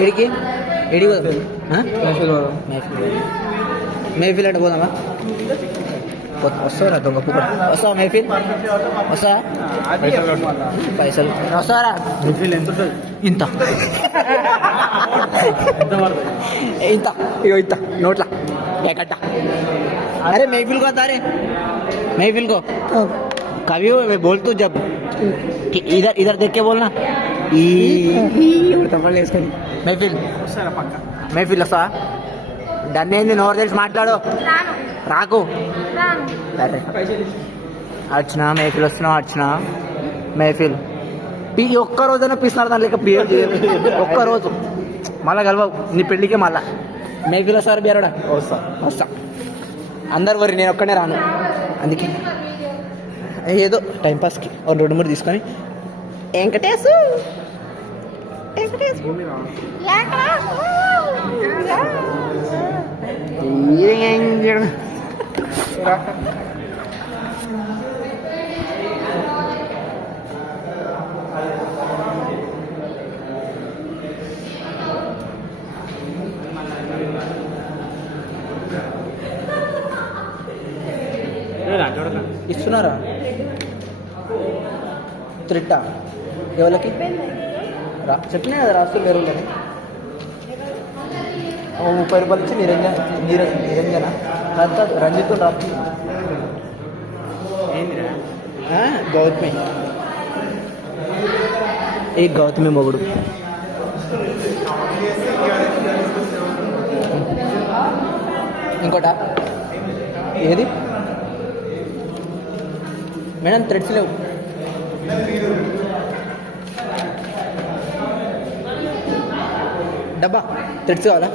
ఎడికి ఎడికి మేఫిల్ అంటే పోదామా? వస్తారా దొంగ పుక్క? వస్తావా మేఫిల్? వస్తావా? పైసలు వస్తారా? మేఫిల్ ఎంత ఉంటుంది? ఇంత ఇంత ఇగో ఇంత నోట్లా కట్ట. अरे महफिल को आता रे महफिल को कभी बोल तू जब इधर इधर देख के बोलना महफिल महफिल వస్తా దాన్ని ఏంది నోరు తెలిసి మాట్లాడు రాకు వచ్చిన महफिल వస్తున్నావు వచ్చిన महफिल ఈ ఒక్కరోజైనా పిస్తున్నారు దాని లెక్క బిహేవ్ చేయాలి ఒక్కరోజు మళ్ళా కలవవు నీ పెళ్ళికే మళ్ళా महफिल వస్తారు బేరడా వస్తా వస్తా అందరు వరి నేను ఒక్కనే రాను అందుకే ఏదో టైంపాస్కి ఒక 2-3 తీసుకొని వెంకటేశ్ ఇస్తున్నారా త్రిట్టా ఎవరికి చెప్పినా కదా రాస్తూ వేరు 30 రూపాయలు ఇచ్చి నిరంజన రంజిత్ రాస్తు గౌతమి ఏ గౌతమి మొగుడు ఇంకోట ఏది మేడం థ్రెడ్స్ లేవు డబ్బా థ్రెడ్స్ కావాలా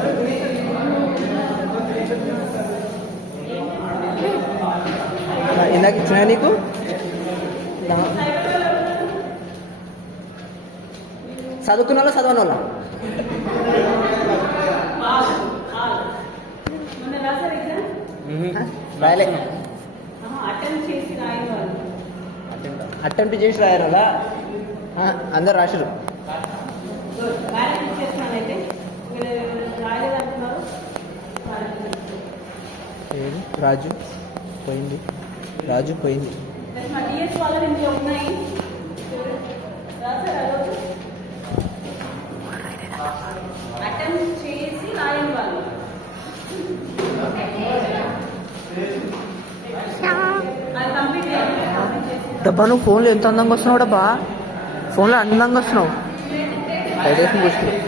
ఇందాక ఇచ్చినా నీకు చదువుకున్న వాళ్ళ చదవని వాళ్ళ రాయలే అటెంప్ట్ చేసి రాయారు అలా అందరు రాశారు రాజు పోయింది రాజు పోయింది డబ్బా నువ్వు ఫోన్లో ఎంత అందంగా వస్తున్నావు డబ్బా ఫోన్లో అందంగా వస్తున్నావు డైరెక్షన్ చూస్తున్నావు